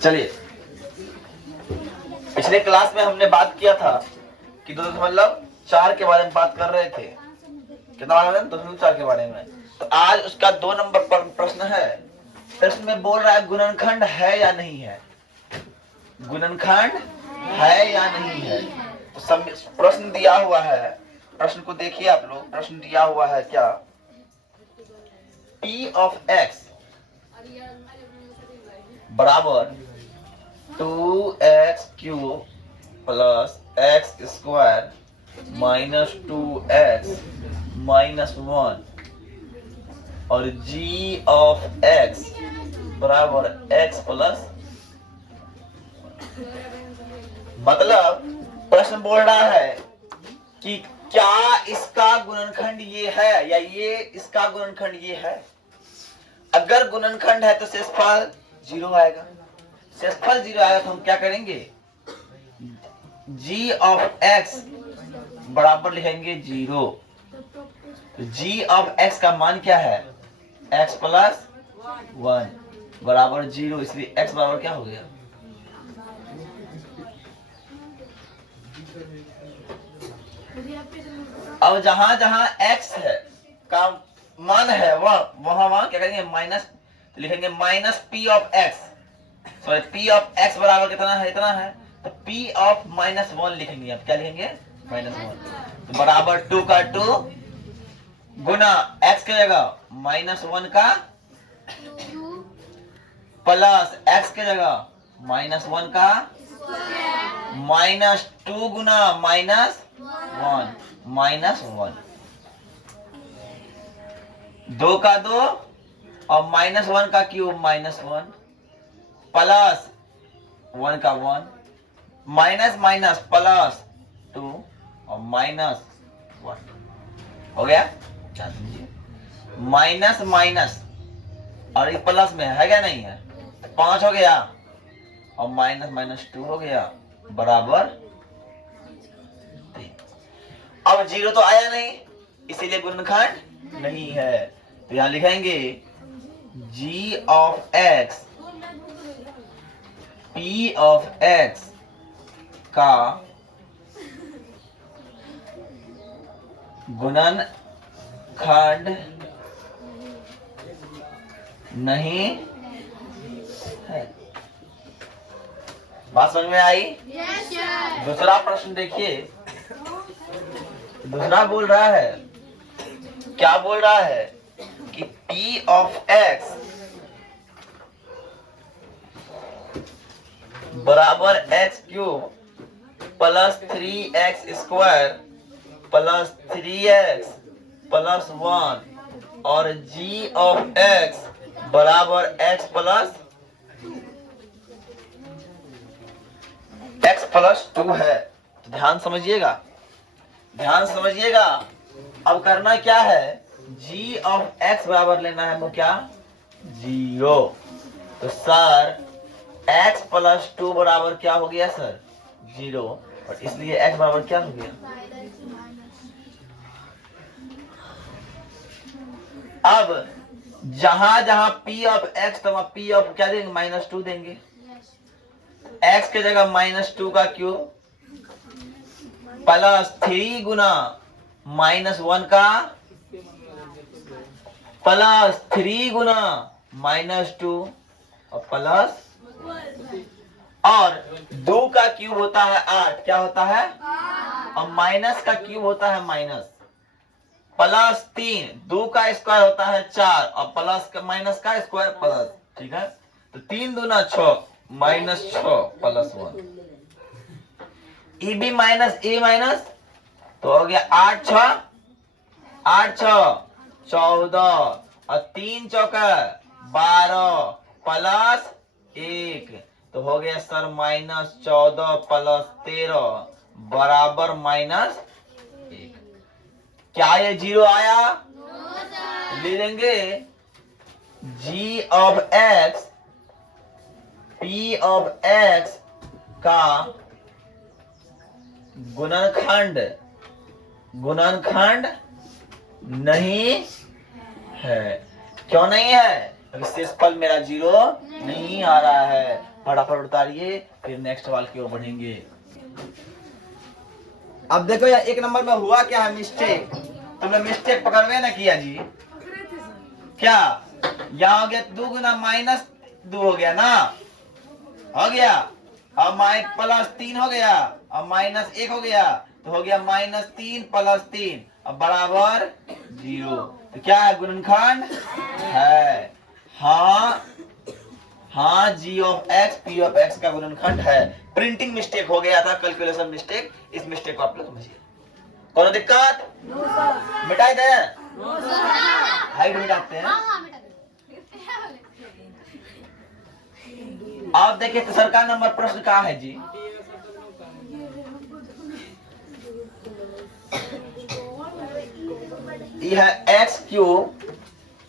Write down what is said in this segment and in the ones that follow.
चलिए, पिछले क्लास में हमने बात किया था कि 2.4 के बारे में बात कर रहे थे। कितना बारे में? 2.4 के बारे में। तो आज उसका 2 नंबर पर प्रश्न है। प्रश्न में बोल रहा है गुणनखंड है या नहीं है, गुणनखंड है या नहीं है। तो सब प्रश्न दिया हुआ है, प्रश्न को देखिए आप लोग। प्रश्न दिया हुआ है क्या, p ऑफ x बराबर 2x cube plus x square minus 2x minus 1 और g ऑफ x बराबर x प्लस, मतलब प्रश्न बोल रहा है कि क्या इसका गुणनखंड ये है या ये इसका गुणनखंड ये है। अगर गुणनखंड है तो शेषफल 0 आएगा। शेषफल 0 आएगा तो हम क्या करेंगे, g ऑफ x बराबर लिखेंगे 0। तो g ऑफ x का मान क्या है, x प्लस 1 बराबर 0, इसलिए x बराबर क्या हो गया, अब जहां जहां x है का मान है वहां क्या करेंगे, माइनस लिखेंगे, minus p of x। Sorry, p of x बराबर कितना है, इतना है, तो p ऑफ माइनस 1 लिखेंगे। अब क्या लिखेंगे, माइनस 1। तो बराबर 2 का 2 गुना x की जगह माइनस 1 का प्लस x की जगह माइनस 1 का माइनस 2 गुना माइनस 1 माइनस 1, 2 का 2 और माइनस 1 का क्यूब माइनस 1 प्लस 1 का 1 माइनस माइनस प्लस 2 और माइनस 1 हो गया। माइनस माइनस और ये प्लस में है क्या, नहीं है, 5 हो गया और माइनस माइनस 2 हो गया बराबर 3। अब 0 तो आया नहीं, इसीलिए गुणनखंड नहीं है। तो यहां लिखेंगे g of x p of x का गुणनखंड नहीं है। बात समझ में आई? दूसरा प्रश्न देखिए, दूसरा बोल रहा है, क्या बोल रहा है कि p ऑफ x बराबर x cube plus 3x square plus 3x plus 1 और g ऑफ x बराबर x प्लस 2 है। तो ध्यान समझिएगा, ध्यान समझिएगा। अब करना क्या है, g ऑफ x बराबर लेना है हमको क्या, 0। तो सर x प्लस 2 बराबर क्या हो गया सर, 0, और इसलिए x बराबर क्या हो गया। अब जहां जहां p ऑफ x तो वहां p ऑफ क्या देंगे, माइनस 2 देंगे। x के जगह माइनस 2 का क्यूब प्लस 3 गुना माइनस 1 का प्लस 3 गुना माइनस 2 और प्लस, और 2 का क्यूब होता है 8, क्या होता है, और माइनस का क्यूब होता है माइनस, प्लस 3, 2 का स्क्वायर होता है 4 और प्लस का माइनस का स्क्वायर प्लस, ठीक है। तो 3 दूना 6 minus 6 plus 1, E B minus A minus, तो हो गया 8 6 14 और 3 चौका 12 प्लस 1, तो हो गया सर माइनस 14 प्लस 13 बराबर माइनस 1। क्या ये 0 आया? ले लेंगे g of x p of x का गुणनखंड नहीं है। क्यों नहीं है? शेषफल मेरा 0 नहीं आ रहा है। फटाफट उतारिए, फिर नेक्स्ट सवाल की ओर बढ़ेंगे। अब देखो यार, 1 नंबर में हुआ क्या है, मिस्टेक। तुमने मिस्टेक पकड़वे ना किया जी, क्या यहाँ हो गया 2 गुना -2 हो गया ना, हो गया। अब +3 हो गया, अब -1 हो गया, तो हो गया -3 + 3, अब बराबर 0। तो क्या है, गुणनखंड है। हाँ हाँ, g(x) p(x) का गुणनखंड है। प्रिंटिंग मिस्टेक हो गया था, कैलकुलेशन मिस्टेक। इस मिस्टेक को आप लोग समझिए। कोनो दिक्कत? मिटाई दे, हाइट मिटाते हैं। आप देखिए तो सरकार नंबर प्रश्न क्या है जी। यह x³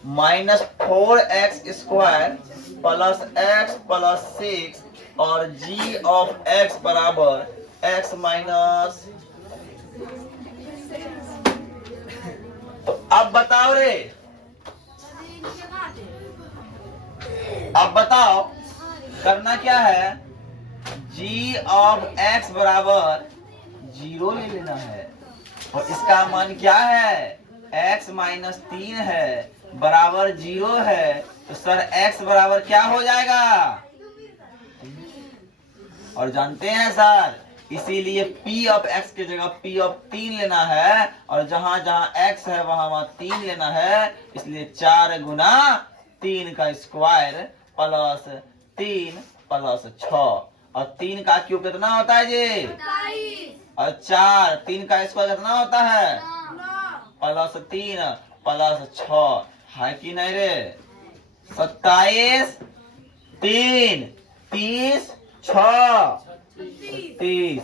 -4x² + x + 6 और g(x) बराबर x माइनस। तो अब बताओ रे, अब बताओ करना क्या है। g(x) बराबर 0 ले लेना है, और इसका मान क्या है, x - 3 है, बराबर 0 है। तो सर x बराबर क्या हो जाएगा, और जानते हैं सर, इसीलिए p(x) की जगह p(3) लेना है, और जहां जहां x है वहां 3 लेना है। इसलिए 4 गुना 3 का स्क्वायर प्लस 3 + 6, और 3 का क्यूब कितना होता है जी, और 4 3 का स्क्वायर कितना होता है, +3 + 6 है कि नहीं रे। 27 3 30 6 30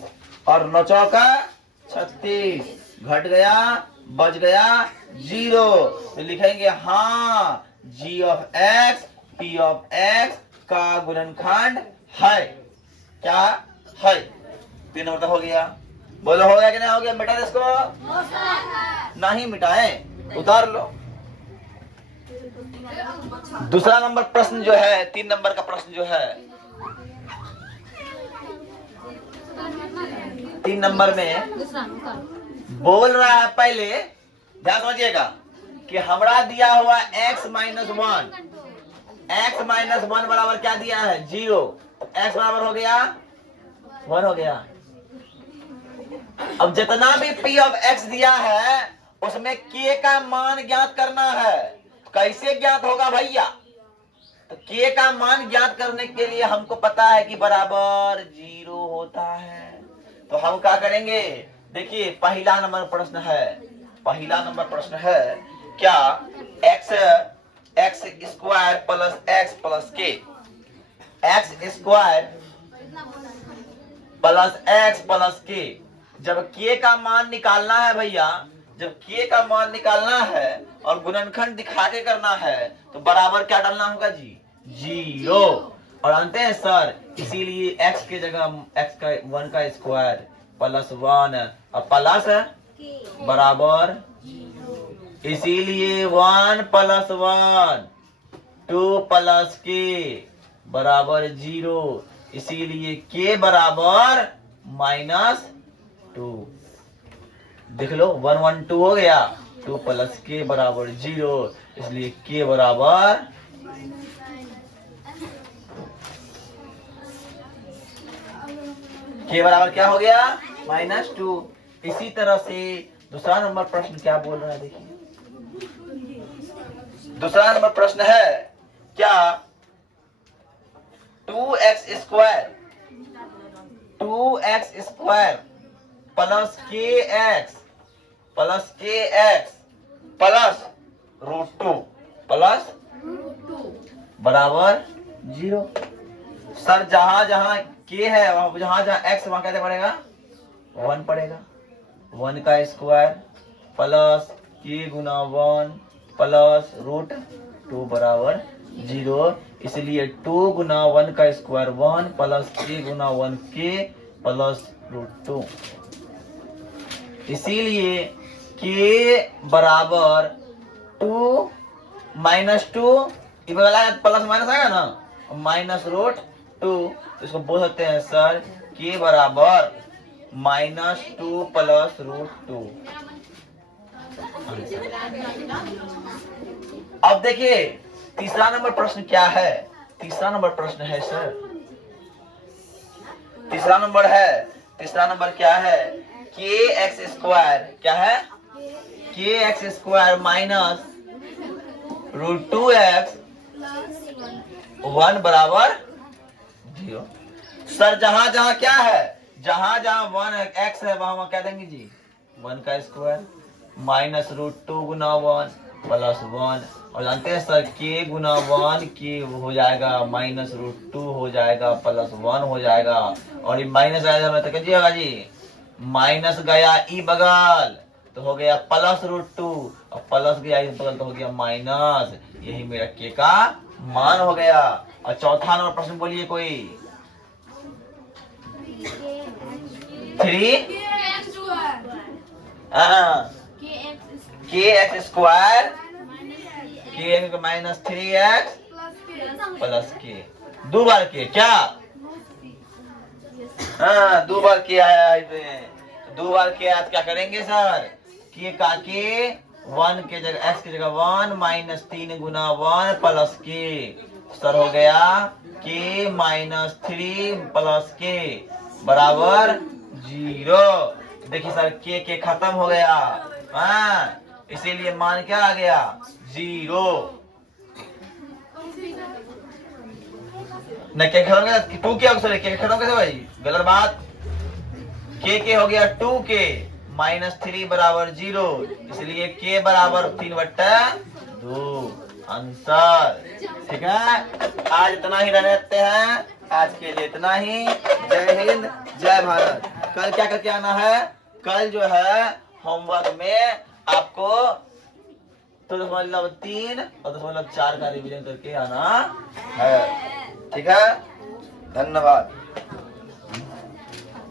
और 9 चौका 36, घट गया, बच गया 0। तो लिखेंगे हाँ, g(x) p(x) का गुणनखंड है। क्या है, 3 नंबर तक हो गया। बोलो हो गया कि नहीं हो गया, मिटा दे इसको। नहीं मिटाए, उतार लो। दूसरा नंबर प्रश्न जो है, 3 नंबर का प्रश्न जो है, 3 नंबर में बोल रहा है, पहले ध्यान समझिएगा कि हमरा दिया हुआ x - 1, x - 1 बराबर क्या दिया है, 0। x बराबर हो गया 1 हो गया। अब जितना भी p(x) दिया है उसमें k का मान ज्ञात करना है। कैसे ज्ञात होगा भैया, तो k का मान ज्ञात करने के लिए हमको पता है कि बराबर 0 होता है। तो हम क्या करेंगे, देखिए पहला नंबर प्रश्न है, पहला नंबर प्रश्न है क्या, x² + x + k, x² + x + k। जब k का मान निकालना है भैया, जब k का मान निकालना है और गुणनखंड दिखा के करना है, तो बराबर क्या डालना होगा जी, 0। और जानते हैं सर, इसीलिए x के जगह x का 1 का स्क्वायर +1 और प्लस बराबर, इसीलिए 1 + 1 2 + k बराबर 0, इसीलिए k बराबर -2। देख लो 1 1 2 हो गया, 2 + k बराबर 0, इसलिए k बराबर क्या हो गया, -2। इसी तरह से दूसरा नंबर प्रश्न क्या बोल रहा है, देखिए दूसरा नंबर प्रश्न है क्या, 2x² + kx प्लस √2 बराबर 0। सर जहां जहां k है, जहां जहां x वहां कैसे पड़ेगा, 1 पड़ेगा। 1 का स्क्वायर प्लस k गुना 1 प्लस √2 बराबर 0, इसलिए 2 गुना 1 का स्क्वायर 1 प्लस k गुना 1 k प्लस √2, इसीलिए k बराबर 2 - 2 ये वाला प्लस माइनस आएगा ना, माइनस रूट 2, तो इसको बोल सकते हैं सर के बराबर -2 प्लस रूट 2। अब देखिए तीसरा नंबर प्रश्न क्या है। तीसरा नंबर प्रश्न है सर, तीसरा नंबर क्या है, के एक्स स्क्वायर, क्या है, के x square minus root 2x 1 बराबर 0। सर जहां जहां क्या है, जहां जहां 1x है वहां क्या देंगे जी, 1 का स्क्वायर माइनस रूट 2 गुना 1 प्लस 1, और जानते हैं सर के गुना 1 के हो जाएगा माइनस रूट 2 हो जाएगा प्लस 1 हो जाएगा, और ये माइनस आया तो कहिएगा जी, माइनस गया ई बगल तो हो गया प्लस रूट 2, और प्लस गया इस बगल तो हो गया माइनस। यही मेरा के का मान हो गया। और चौथा नंबर प्रश्न बोलिए कोई, 3 के एक्स स्क्वायर के माइनस 3x प्लस के, दो बार के क्या, हाँ 2 बार के आया है, 2 बार के आज क्या करेंगे सर, के का के 1 के जगह x की जगह 1 माइनस 3 गुना 1 प्लस के, सर हो गया के माइनस 3 प्लस के बराबर 0। देखिए सर के खत्म हो गया, हाँ इसीलिए मान क्या आ गया 0। न के खत्म, 2 क्या सॉरी के खत्म कैसे भाई, गलत बात, के हो गया 2 के माइनस 3 बराबर 0, इसलिए के बराबर 3/2 आंसर। ठीक है, आज इतना ही रहने देते हैं, आज के लिए इतना ही। जय हिंद जय भारत। कल क्या करके आना है, कल जो है होमवर्क में आपको 2.3 और 2.4 का रिवीजन करके आना है। ठीक है, धन्यवाद।